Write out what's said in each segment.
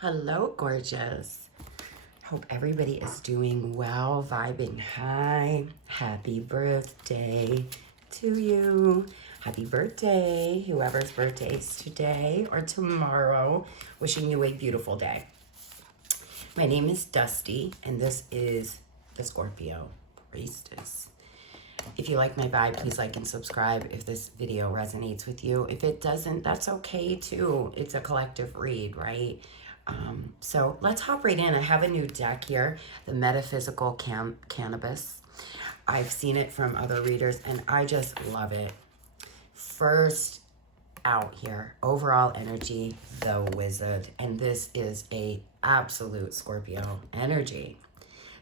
Hello, gorgeous. Hope everybody is doing well, vibing high. Happy birthday to you. Happy birthday, whoever's birthday is today or tomorrow. Wishing you a beautiful day. My name is Dusty, and this is the Scorpio Priestess. If you like my vibe, please like and subscribe if this video resonates with you. If it doesn't, that's okay too. It's a collective read, right? So let's hop right in. I have a new deck here, the Metaphysical Cannabis. I've seen it from other readers and I just love it. First out here, overall energy, the Wizard. And this is a absolute Scorpio energy.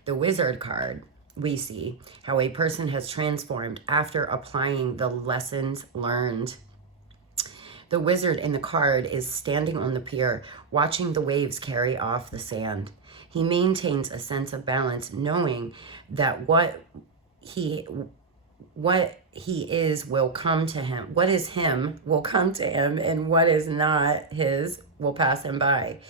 The Wizard card, we see how a person has transformed after applying the lessons learned. The wizard in the card is standing on the pier, watching the waves carry off the sand. He maintains a sense of balance, knowing that what he is will come to him. What is him will come to him, and what is not his will pass him by.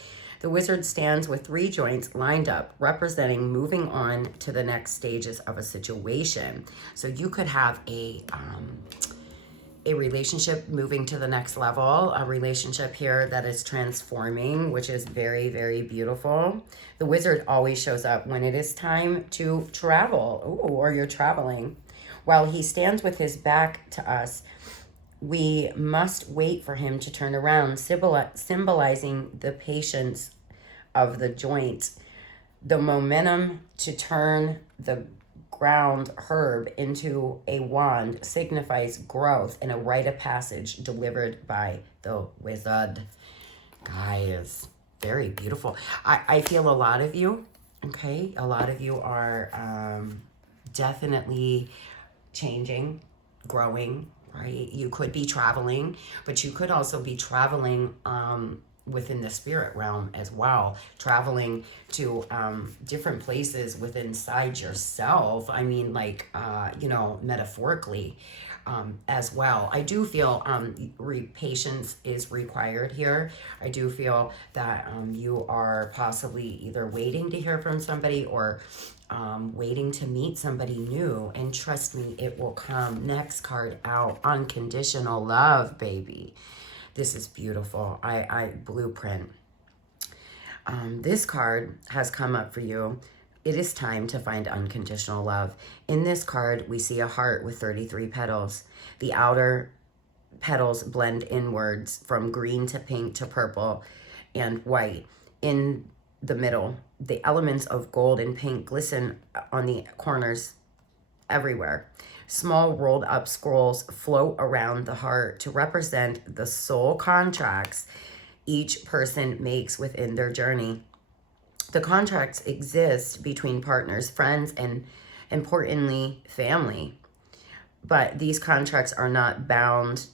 The wizard stands with 3 joints lined up, representing moving on to the next stages of a situation. So you could have a relationship moving to the next level, a relationship here that is transforming, which is very, very beautiful. The wizard always shows up when it is time to travel, or you're traveling. While he stands with his back to us, we must wait for him to turn around, symbolizing the patience of the joint, the momentum to turn the ground herb into a wand signifies growth and a rite of passage delivered by the wizard. Guys, very beautiful. I feel a lot of you, okay? A lot of you are definitely changing, growing, right? You could be traveling, but you could also be traveling within the spirit realm as well, traveling to different places within inside yourself. I mean, like, metaphorically as well. I do feel patience is required here. I do feel that you are possibly either waiting to hear from somebody or waiting to meet somebody new. And trust me, it will come. Next card out, unconditional love, baby. This is beautiful. I blueprint. This card has come up for you. It is time to find unconditional love. In this card, we see a heart with 33 petals. The outer petals blend inwards from green to pink to purple and white. In the middle, the elements of gold and pink glisten on the corners everywhere. Small rolled up scrolls float around the heart to represent the soul contracts each person makes within their journey. The contracts exist between partners, friends, and importantly, family. But these contracts are not bonds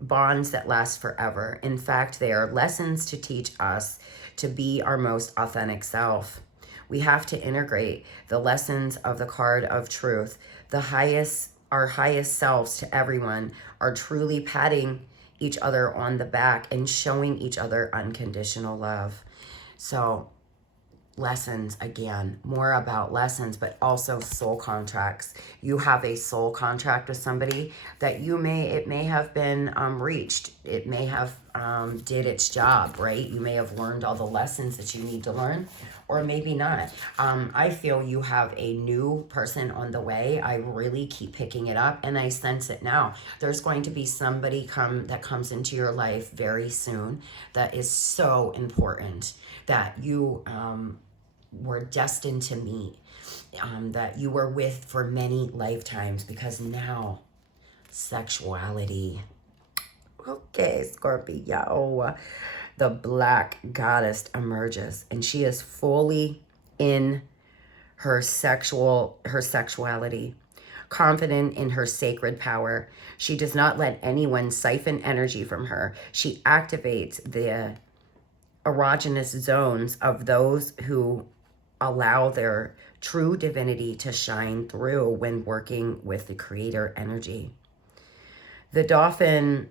that last forever. In fact, they are lessons to teach us to be our most authentic self. We have to integrate the lessons of the card of truth. Our highest selves to everyone are truly patting each other on the back and showing each other unconditional love. So lessons, again, more about lessons, but also soul contracts. You have a soul contract with somebody that it may have been reached. It may have did its job, right? You may have learned all the lessons that you need to learn, or maybe not. I feel you have a new person on the way. I really keep picking it up and I sense it now. There's going to be somebody that comes into your life very soon that is so important that you were destined to meet, that you were with for many lifetimes, because now sexuality. Okay, Scorpio. The black goddess emerges and she is fully in her sexuality, confident in her sacred power. She does not let anyone siphon energy from her. She activates the erogenous zones of those who allow their true divinity to shine through when working with the creator energy. The dolphin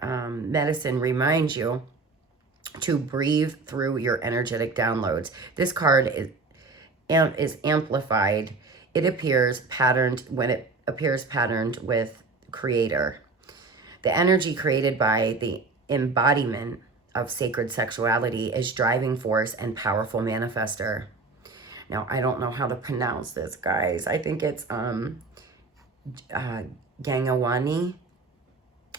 medicine reminds you to breathe through your energetic downloads. This card is amplified. It appears patterned when it appears patterned with creator. The energy created by the embodiment of sacred sexuality is driving force and powerful manifester. Now, I don't know how to pronounce this, guys. I think it's Gangawani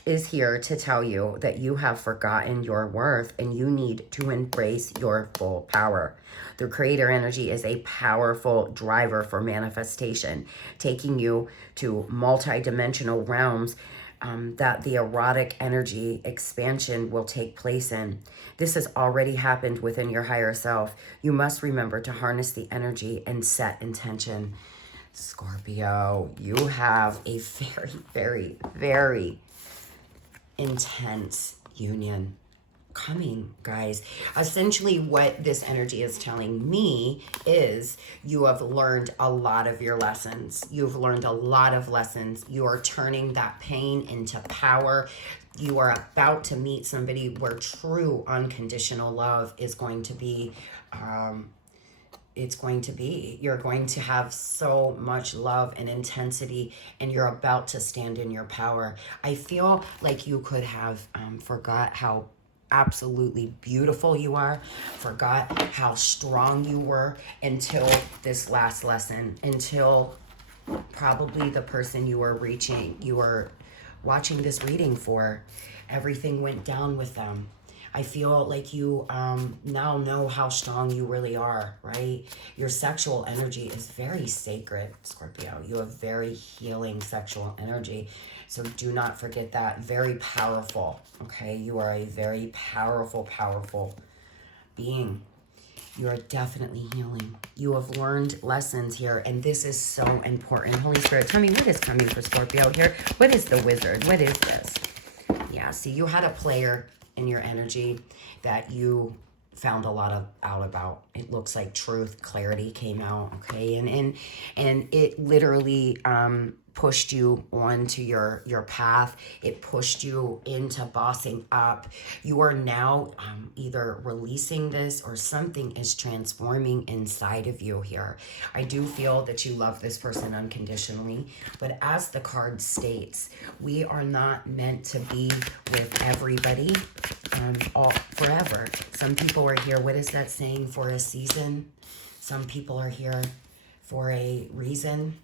is here to tell you that you have forgotten your worth and you need to embrace your full power. The creator energy is a powerful driver for manifestation, taking you to multi-dimensional realms that the erotic energy expansion will take place in. This has already happened within your higher self. You must remember to harness the energy and set intention. Scorpio, you have a very, very, very intense union coming, guys. Essentially what this energy is telling me is you have learned a lot of your lessons. You've learned a lot of lessons. You are turning that pain into power. You are about to meet somebody where true unconditional love is going to be you're going to have so much love and intensity, and you're about to stand in your power. I feel like you could have forgot how absolutely beautiful you are, forgot how strong you were until this last lesson, until probably the person you were watching this reading for, everything went down with them. I feel like you now know how strong you really are, right? Your sexual energy is very sacred, Scorpio. You have very healing sexual energy. So do not forget that. Very powerful, okay? You are a very powerful, powerful being. You are definitely healing. You have learned lessons here, and this is so important. Holy Spirit, tell me what is coming for Scorpio here. What is the wizard? What is this? Yeah, see, you had a player in your energy that you found a lot out about. It looks like truth, clarity came out, okay? And it literally pushed you onto your path. It pushed you into bossing up. You are now either releasing this or something is transforming inside of you here. I do feel that you love this person unconditionally, but as the card states, we are not meant to be with everybody all forever. Some people are here, what is that saying, for a season? Some people are here for a reason.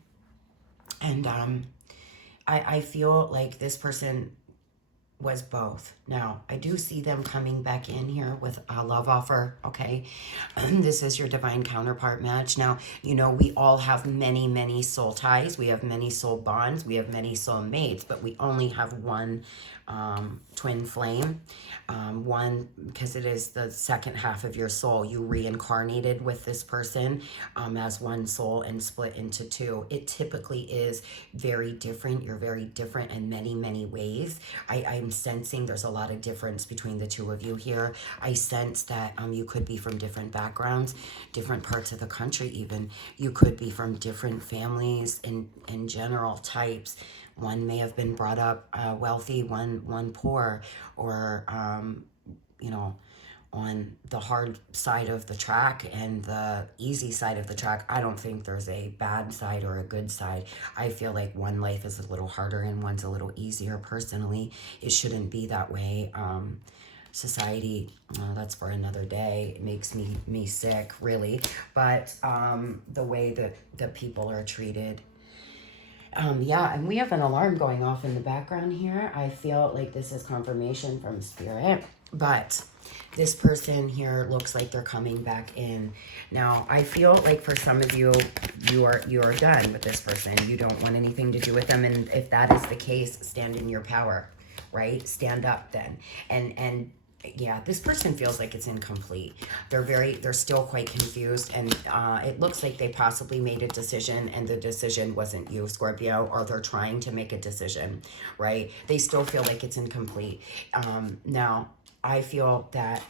And I feel like this person was both. Now, I do see them coming back in here with a love offer, okay? This is your divine counterpart match. Now, you know, we all have many, many soul ties. We have many soul bonds. We have many soul mates, but we only have one twin flame. One, because it is the second half of your soul. You reincarnated with this person as one soul and split into two. It typically is very different. You're very different in many, many ways. I'm sensing there's a lot of difference between the two of you here. I sense that you could be from different backgrounds, different parts of the country even. You could be from different families in general types. One may have been brought up wealthy, one poor, or, you know, on the hard side of the track and the easy side of the track. I don't think there's a bad side or a good side. I feel like one life is a little harder and one's a little easier personally. It shouldn't be that way. Society, that's for another day. It makes me sick, really. But the way that the people are treated. Yeah, and we have an alarm going off in the background here. I feel like this is confirmation from Spirit, but this person here looks like they're coming back in. Now, I feel like for some of you, you are done with this person. You don't want anything to do with them, and if that is the case, stand in your power, right? Stand up then, and yeah, this person feels like it's incomplete. They're still quite confused, and it looks like they possibly made a decision and the decision wasn't you, Scorpio, or they're trying to make a decision, right? They still feel like it's incomplete. Now, I feel that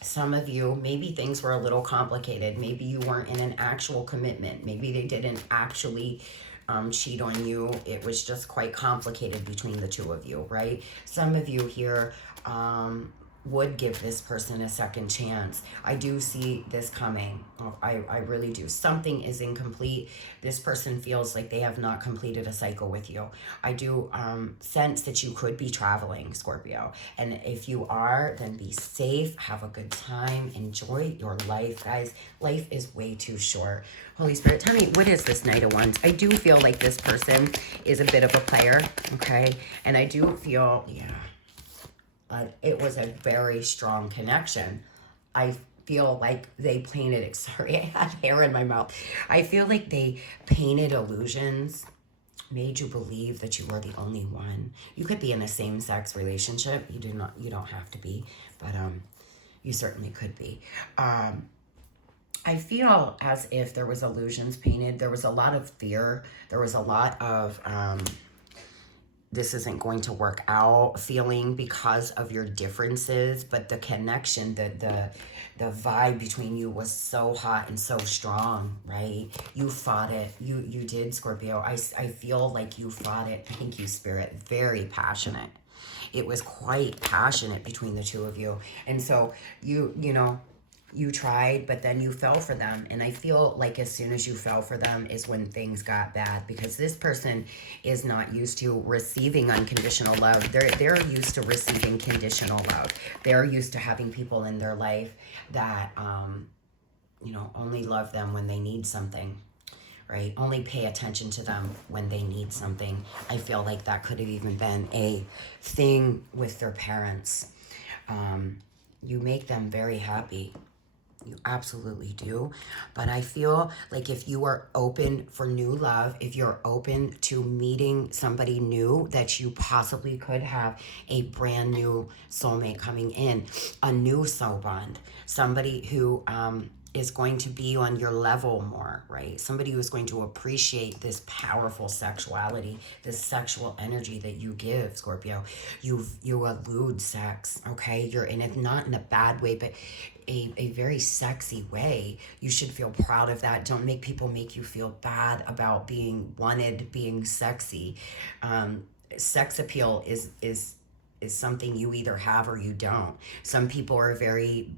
some of you, maybe things were a little complicated. Maybe you weren't in an actual commitment. Maybe they didn't actually cheat on you. It was just quite complicated between the two of you, right? Some of you here, would give this person a second chance. I do see this coming. I really do. Something is incomplete. This person feels like they have not completed a cycle with you. I do sense that you could be traveling, Scorpio. And if you are, then be safe. Have a good time. Enjoy your life, guys. Life is way too short. Holy Spirit, tell me, what is this Knight of Wands? I do feel like this person is a bit of a player, okay? And I do feel, yeah, it was a very strong connection. I feel like they painted, sorry, I had hair in my mouth. I feel like they painted illusions, made you believe that you were the only one. You could be in a same-sex relationship. You don't have to be, but you certainly could be. I feel as if there was illusions painted. There was a lot of fear. There was a lot of this isn't going to work out feeling because of your differences, but the connection, the vibe between you was so hot and so strong, right? You fought it. You did, Scorpio. I feel like you fought it. Thank you, Spirit. Very passionate. It was quite passionate between the two of you. And so you know, you tried, but then you fell for them. And I feel like as soon as you fell for them is when things got bad, because this person is not used to receiving unconditional love. They're used to receiving conditional love. They're used to having people in their life that, you know, only love them when they need something, right? Only pay attention to them when they need something. I feel like that could have even been a thing with their parents. You make them very happy. You absolutely do. But I feel like if you are open for new love, if you're open to meeting somebody new, that you possibly could have a brand new soulmate coming in, a new soul bond, somebody who is going to be on your level more, right? Somebody who is going to appreciate this powerful sexuality, this sexual energy that you give, Scorpio. You elude sex, okay? You're in it, not in a bad way, but a very sexy way. You should feel proud of that. Don't make people make you feel bad about being wanted, being sexy. Sex appeal is something you either have or you don't. Some people are very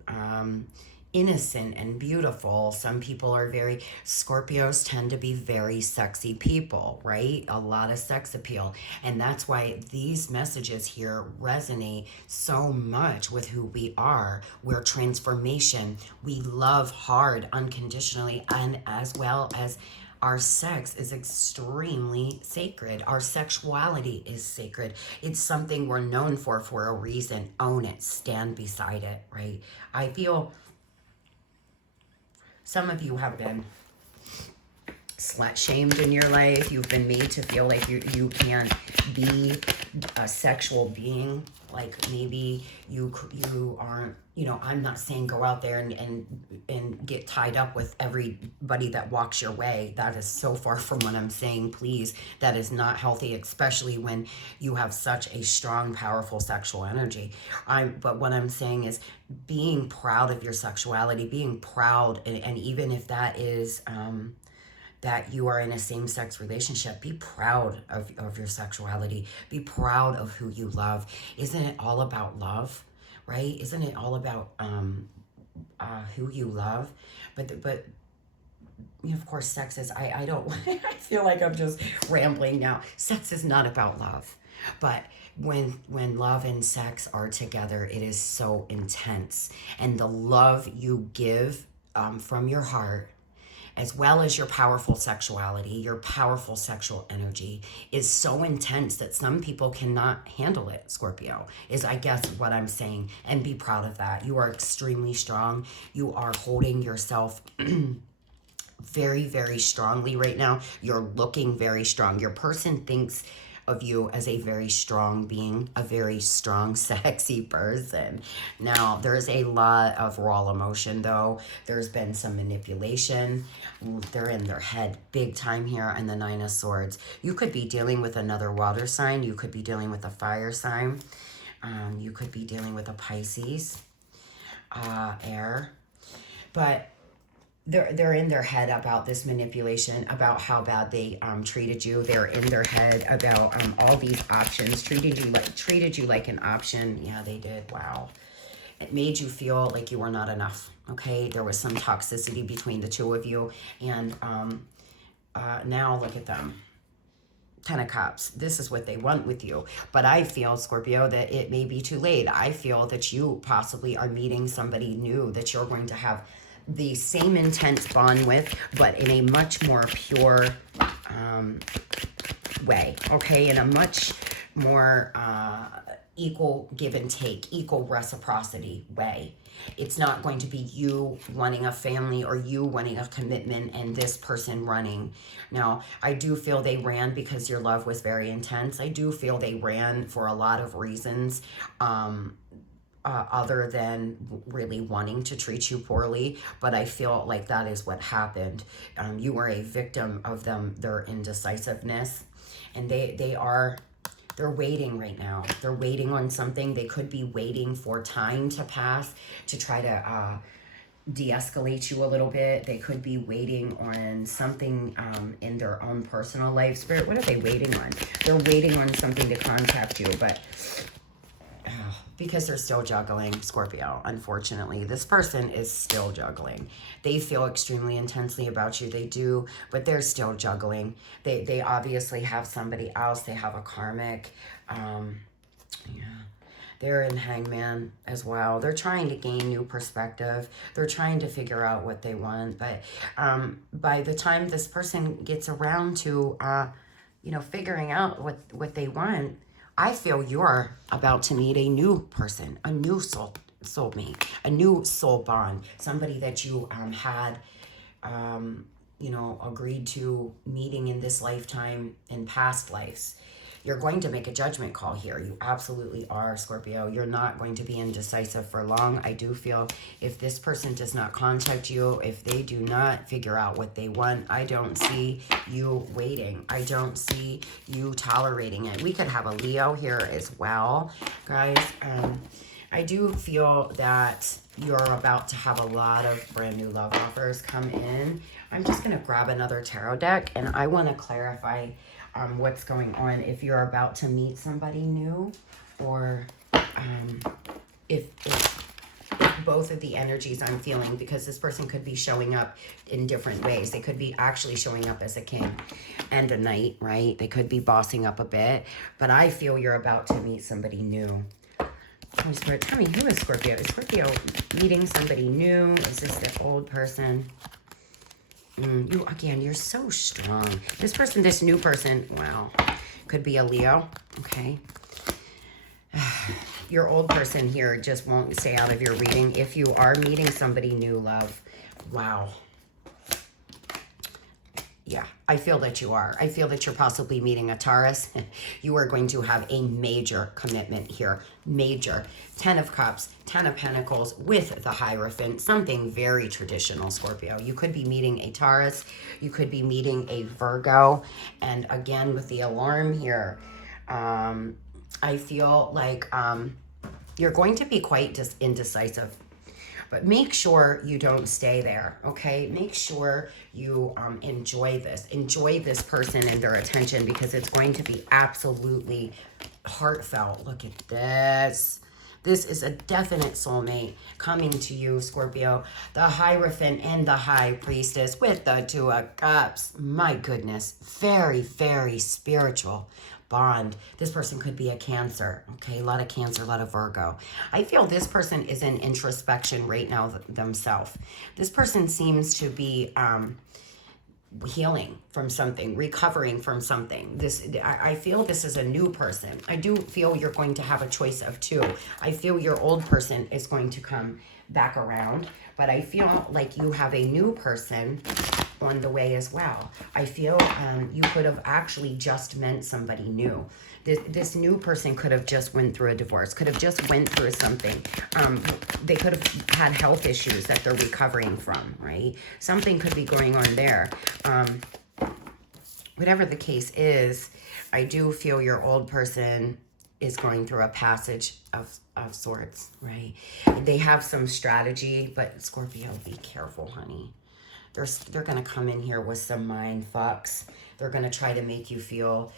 innocent and beautiful. Some people are very, Scorpios tend to be very sexy people, right? A lot of sex appeal. And that's why these messages here resonate so much with who we are. We're transformation. We love hard, unconditionally, and as well as our sex is extremely sacred. Our sexuality is sacred. It's something we're known for a reason. Own it. Stand beside it, right? I feel some of you have been slut shamed in your life. You've been made to feel like you can't be a sexual being. Like maybe you aren't, you know, I'm not saying go out there and get tied up with everybody that walks your way. That is so far from what I'm saying. Please, that is not healthy, especially when you have such a strong, powerful sexual energy. But what I'm saying is being proud of your sexuality, being proud, and even if that is that you are in a same-sex relationship, be proud of your sexuality. Be proud of who you love. Isn't it all about love, right? Isn't it all about who you love? But you know, of course, sex is, I don't, I feel like I'm just rambling now. Sex is not about love. But when love and sex are together, it is so intense. And the love you give from your heart, as well as your powerful sexuality, your powerful sexual energy, is so intense that some people cannot handle it, Scorpio, is I guess what I'm saying. And be proud of that. You are extremely strong. You are holding yourself very, very strongly right now. You're looking very strong. Your person thinks of you as a very strong being, a very strong, sexy person. Now, there's a lot of raw emotion, though. There's been some manipulation. They're in their head big time here, and the Nine of Swords. You could be dealing with another water sign. You could be dealing with a fire sign. You could be dealing with a Pisces, air. But they're in their head about this manipulation, about how bad they treated you. They're in their head about all these options, treated you like an option. Yeah, they did. Wow. It made you feel like you were not enough, okay? There was some toxicity between the two of you, and now look at them. 10 of Cups. This is what they want with you. But I feel, Scorpio, that it may be too late. I feel that you possibly are meeting somebody new that you're going to have the same intense bond with, but in a much more pure way, okay? In a much more equal give and take, equal reciprocity way. It's not going to be you wanting a family or you wanting a commitment and this person running. Now, I do feel they ran because your love was very intense. I do feel they ran for a lot of reasons, other than really wanting to treat you poorly. But I feel like that is what happened. You were a victim of their indecisiveness. And they're waiting right now. They're waiting on something. They could be waiting for time to pass to try to de-escalate you a little bit. They could be waiting on something in their own personal life. Spirit, what are they waiting on? They're waiting on something to contact you, but because they're still juggling, Scorpio, unfortunately. This person is still juggling. They feel extremely intensely about you. They do, but they're still juggling. They obviously have somebody else. They have a karmic. Yeah. They're in Hangman as well. They're trying to gain new perspective. They're trying to figure out what they want. But by the time this person gets around to, figuring out what they want, I feel you're about to meet a new person, a new soulmate, a new soul bond, somebody that you had, agreed to meeting in this lifetime, in past lives. You're going to make a judgment call here. You absolutely are, Scorpio. You're not going to be indecisive for long. I do feel if this person does not contact you, if they do not figure out what they want, I don't see you waiting. I don't see you tolerating it. We could have a Leo here as well, guys. I do feel that you're about to have a lot of brand new love offers come in. I'm just going to grab another tarot deck, and I want to clarify what's going on, if you're about to meet somebody new, or if both of the energies I'm feeling, because this person could be showing up in different ways. They could be actually showing up as a king and a knight, right? They could be bossing up a bit, but I feel you're about to meet somebody new. Holy Spirit, tell me, who is Scorpio? Is Scorpio meeting somebody new? Is this the old person? You're so strong. This new person, wow, could be a Leo, okay? Your old person here just won't stay out of your reading. If you are meeting somebody new, love, wow. Yeah, I feel that you are. I feel that you're possibly meeting a Taurus. You are going to have a major commitment here. Major. 10 of Cups, 10 of Pentacles with the Hierophant. Something very traditional, Scorpio. You could be meeting a Taurus. You could be meeting a Virgo. And again, with the alarm here, I feel like you're going to be quite indecisive. But make sure you don't stay there, okay? Make sure you enjoy this. Enjoy this person and their attention, because it's going to be absolutely heartfelt. Look at this. This is a definite soulmate coming to you, Scorpio. The Hierophant and the High Priestess with the Two of Cups. My goodness. Very, very spiritual bond. This person could be a Cancer, okay? A lot of Cancer, a lot of Virgo. I feel this person is in introspection right now themselves. This person seems to be healing from something, recovering from something. I feel this is a new person. I do feel you're going to have a choice of two. I feel your old person is going to come back around, but I feel like you have a new person on the way as well. I feel you could have actually just met somebody new. This new person could have just went through a divorce, could have just went through something. They could have had health issues that they're recovering from, right? Something could be going on there. Whatever the case is, I do feel your old person is going through a passage of sorts, right? They have some strategy, but Scorpio, be careful, honey. They're going to come in here with some mind fucks. They're going to try to make you feel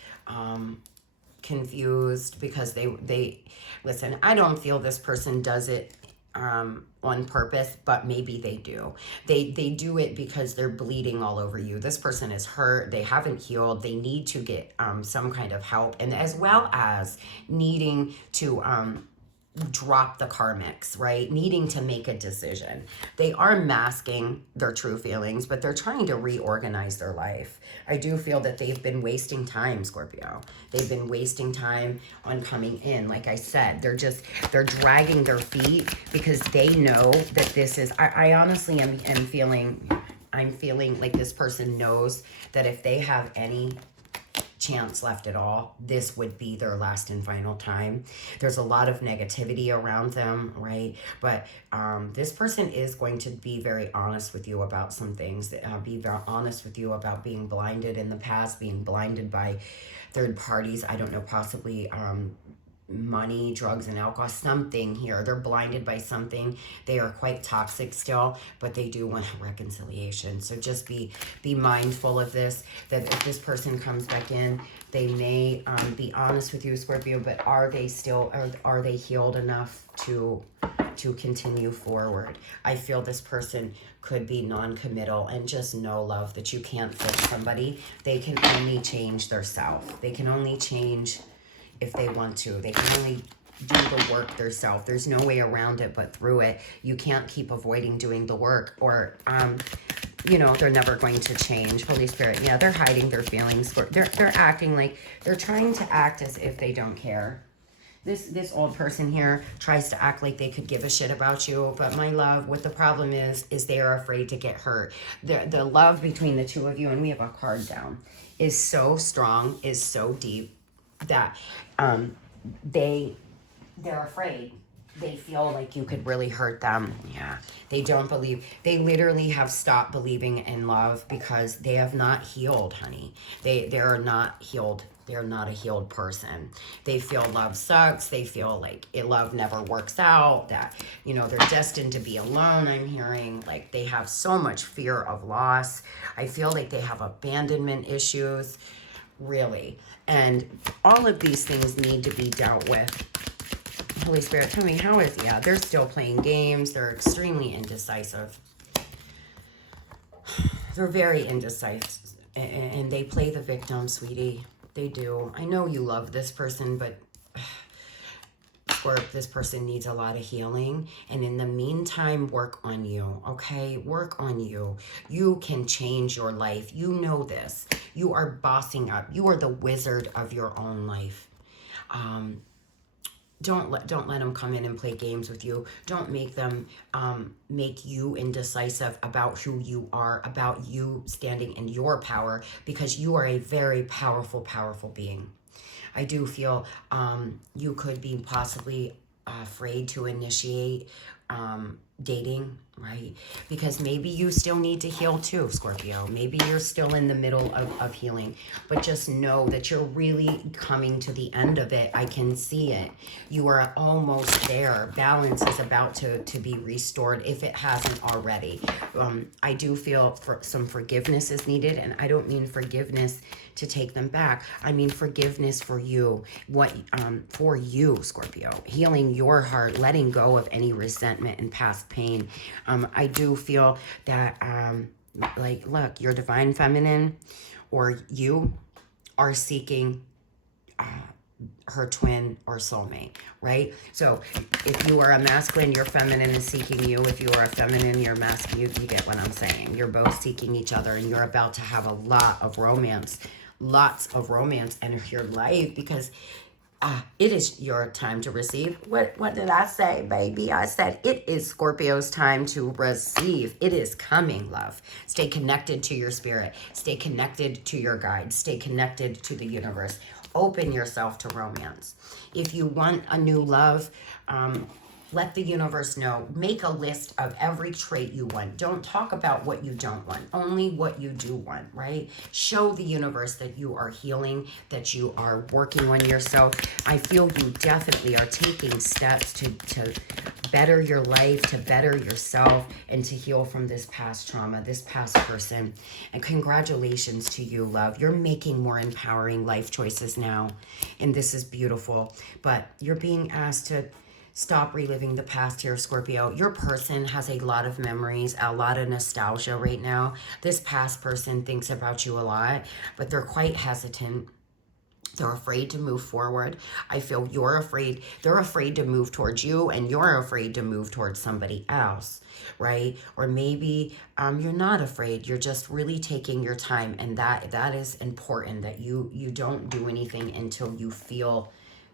confused, because they listen, I don't feel this person does it on purpose, but maybe they do. They do it because they're bleeding all over you. This person is hurt. They haven't healed. They need to get some kind of help, and as well as needing to drop the karmics, right? Needing to make a decision. They are masking their true feelings, but they're trying to reorganize their life. I do feel that they've been wasting time, Scorpio. They've been wasting time on coming in. Like I said, they're dragging their feet because they know that this is, I honestly am feeling, I'm feeling like this person knows that if they have any chance left at all, this would be their last and final time. There's a lot of negativity around them, right? But this person is going to be very honest with you about some things, be very honest with you about being blinded in the past, being blinded by third parties. I don't know, possibly money, drugs, and alcohol, something here. They're blinded by something. They are quite toxic still, but they do want a reconciliation. So just be mindful of this, that if this person comes back in, they may be honest with you, Scorpio, but are they still, are they healed enough to continue forward? I feel this person could be non-committal, and just know, love, that you can't fix somebody. They can only change their self. They can only change if they want to. They can only do the work themselves. There's no way around it but through it. You can't keep avoiding doing the work, or you know, they're never going to change. Holy Spirit, yeah, they're hiding their feelings. They're acting like, they're trying to act as if they don't care. This old person here tries to act like they could give a shit about you, but my love, what the problem is they are afraid to get hurt. The love between the two of you, and we have a card down, is so strong, is so deep, that they're afraid. They feel like you could really hurt them. Yeah. They don't believe. They literally have stopped believing in love because they have not healed, honey. They're not healed. They're not a healed person. They feel love sucks. They feel like love never works out, that, you know, they're destined to be alone. I'm hearing like they have so much fear of loss. I feel like they have abandonment issues, really. And all of these things need to be dealt with. Holy Spirit, tell me, how is, yeah, they're still playing games. They're extremely indecisive. They're very indecisive. And they play the victim, sweetie. They do. I know you love this person, but Scorp, this person needs a lot of healing. And in the meantime, work on you, okay? Work on you. You can change your life. You know this. You are bossing up. You are the wizard of your own life. Don't let them come in and play games with you. Don't make them make you indecisive about who you are, about you standing in your power, because you are a very powerful, powerful being. I do feel you could be possibly afraid to initiate dating, right? Because maybe you still need to heal too, Scorpio. Maybe you're still in the middle of healing, but just know that you're really coming to the end of it. I can see it. You are almost there. Balance is about to be restored if it hasn't already. I do feel some forgiveness is needed, and I don't mean forgiveness to take them back. I mean forgiveness for you, for you, Scorpio. Healing your heart, letting go of any resentment and past pain. I do feel that, like, look, your divine feminine, or you, are seeking her twin or soulmate, right? So if you are a masculine, your feminine is seeking you. If you are a feminine, you're masculine. You get what I'm saying. You're both seeking each other, and you're about to have a lot of romance, lots of romance in your life, because it is your time to receive. What did I say, baby? I said it is Scorpio's time to receive. It is coming, love. Stay connected to your spirit. Stay connected to your guides. Stay connected to the universe. Open yourself to romance. If you want a new love, let the universe know. Make a list of every trait you want. Don't talk about what you don't want, only what you do want, right? Show the universe that you are healing, that you are working on yourself. I feel you definitely are taking steps to better your life, to better yourself, and to heal from this past trauma, this past person. And congratulations to you, love. You're making more empowering life choices now, and this is beautiful. But you're being asked Stop reliving the past here, Scorpio. Your person has a lot of memories, a lot of nostalgia right now. This past person thinks about you a lot, but they're quite hesitant. They're afraid to move forward. I feel you're afraid. They're afraid to move towards you, and you're afraid to move towards somebody else, right? Or maybe you're not afraid. You're just really taking your time, and that is important, that you don't do anything until you feel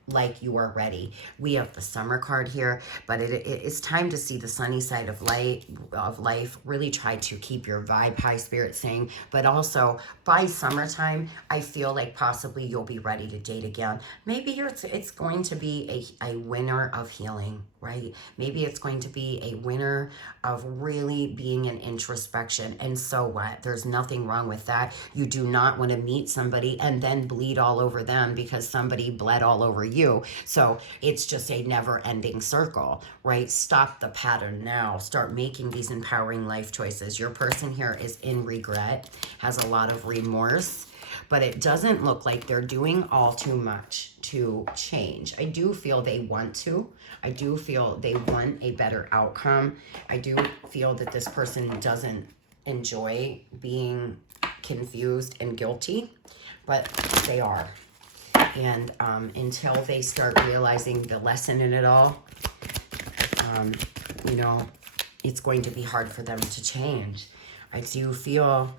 like you are ready. We have the summer card here, but it's time to see the sunny side of life. Really try to keep your vibe high, spirit saying, but also by summertime, I feel like possibly you'll be ready to date again. Maybe it's going to be a winter of healing, right? Maybe it's going to be a winter of really being in introspection. And so what? There's nothing wrong with that. You do not want to meet somebody and then bleed all over them because somebody bled all over you. So it's just a never ending circle, right? Stop the pattern now. Start making these empowering life choices. Your person here is in regret, has a lot of remorse, but it doesn't look like they're doing all too much to change. I do feel they want to. I do feel they want a better outcome. I do feel that this person doesn't enjoy being confused and guilty, but they are. And until they start realizing the lesson in it all, you know, it's going to be hard for them to change. I do feel,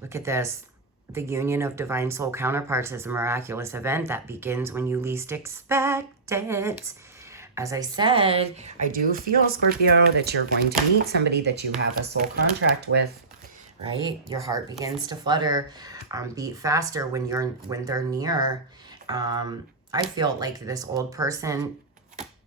look at this. The union of divine soul counterparts is a miraculous event that begins when you least expect it. As I said, I do feel, Scorpio, that you're going to meet somebody that you have a soul contract with, right? Your heart begins to flutter, beat faster when they're near. I feel like this old person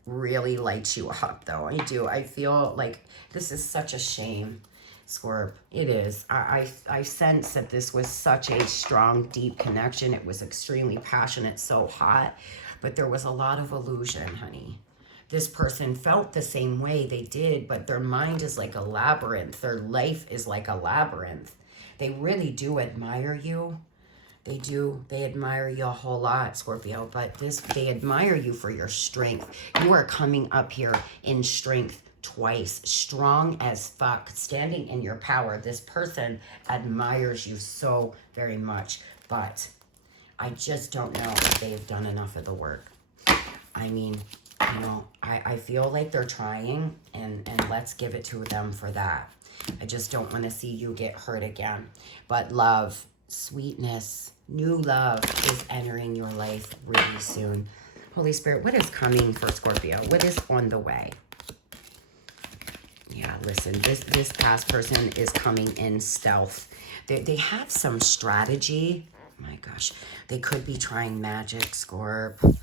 really lights you up, though. I do. I feel like this is such a shame, Scorp. It is. I sense that this was such a strong, deep connection. It was extremely passionate, so hot, but there was a lot of illusion, honey. This person felt the same way they did, but their mind is like a labyrinth. Their life is like a labyrinth. They really do admire you. They do. They admire you a whole lot, Scorpio, but they admire you for your strength. You are coming up here in strength twice, strong as fuck, standing in your power. This person admires you so very much, but I just don't know if they've done enough of the work. I mean, you know, I feel like they're trying, and let's give it to them for that. I just don't want to see you get hurt again. But love, sweetness, new love is entering your life really soon. Holy Spirit, what is coming for Scorpio? What is on the way? Yeah, listen, this past person is coming in stealth. They have some strategy. My gosh, they could be trying magic, Scorp.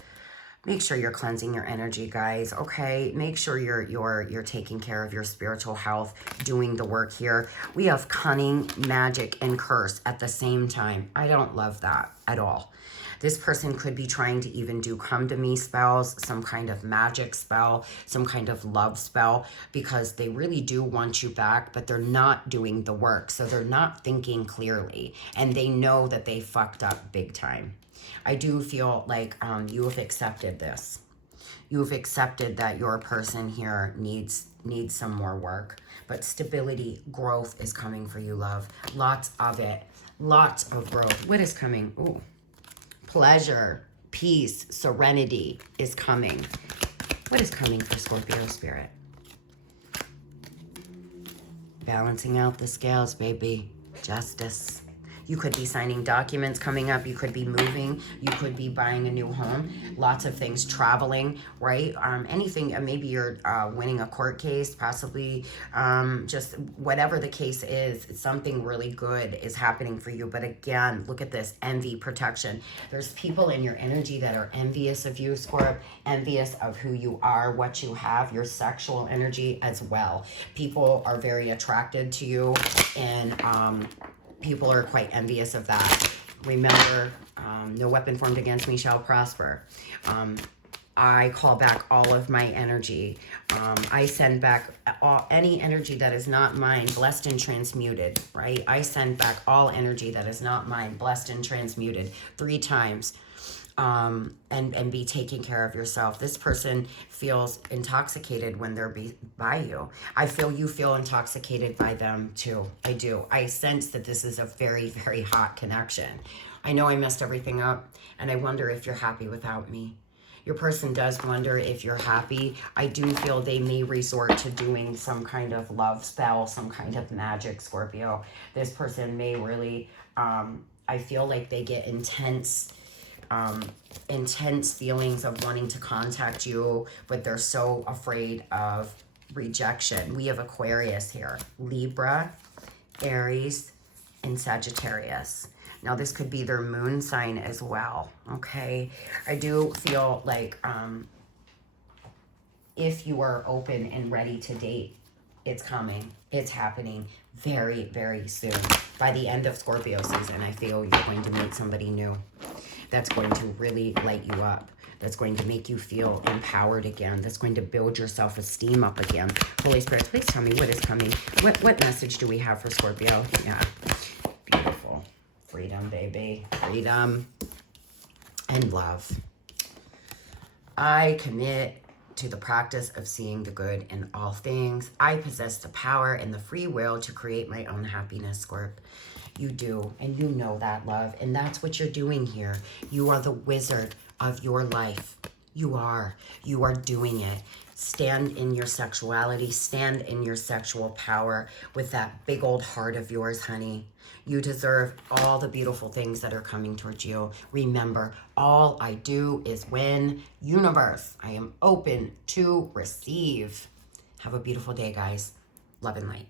Make sure you're cleansing your energy, guys, okay? Make sure you're taking care of your spiritual health, doing the work here. We have cunning, magic, and curse at the same time. I don't love that at all. This person could be trying to even do come to me spells, some kind of magic spell, some kind of love spell, because they really do want you back, but they're not doing the work. So they're not thinking clearly, and they know that they fucked up big time. I do feel like you have accepted this. You've accepted that your person here needs some more work. But stability, growth is coming for you, love. Lots of it. Lots of growth. What is coming? Ooh. Pleasure, peace, serenity is coming. What is coming for Scorpio spirit? Balancing out the scales, baby. Justice. You could be signing documents coming up. You could be moving. You could be buying a new home. Lots of things. Traveling, right? Anything. Maybe you're winning a court case. Possibly just whatever the case is. Something really good is happening for you. But again, look at this. Envy, protection. There's people in your energy that are envious of you, Scorp. Envious of who you are, what you have, your sexual energy as well. People are very attracted to you, and people are quite envious of that. Remember, no weapon formed against me shall prosper. I call back all of my energy. I send back any energy that is not mine, blessed and transmuted, right? I send back all energy that is not mine, blessed and transmuted 3 times. and be taking care of yourself. This person feels intoxicated when they're by you. I feel you feel intoxicated by them too. I do. I sense that this is a very, very hot connection. I know I messed everything up, and I wonder if you're happy without me. Your person does wonder if you're happy. I do feel they may resort to doing some kind of love spell, some kind of magic, Scorpio. This person may really, I feel like they get intense feelings of wanting to contact you, but they're so afraid of rejection. We have Aquarius here, Libra, Aries, and Sagittarius. Now, this could be their moon sign as well, okay? I do feel like if you are open and ready to date, it's coming. It's happening very, very soon. By the end of Scorpio season, I feel you're going to meet somebody new that's going to really light you up. That's going to make you feel empowered again. That's going to build your self-esteem up again. Holy Spirit, please tell me what is coming. What message do we have for Scorpio? Yeah, beautiful. Freedom, baby. Freedom and love. I commit to the practice of seeing the good in all things. I possess the power and the free will to create my own happiness, Scorp. You do, and you know that, love. And that's what you're doing here. You are the wizard of your life. You are. You are doing it. Stand in your sexuality. Stand in your sexual power with that big old heart of yours, honey. You deserve all the beautiful things that are coming towards you. Remember, all I do is win. Universe, I am open to receive. Have a beautiful day, guys. Love and light.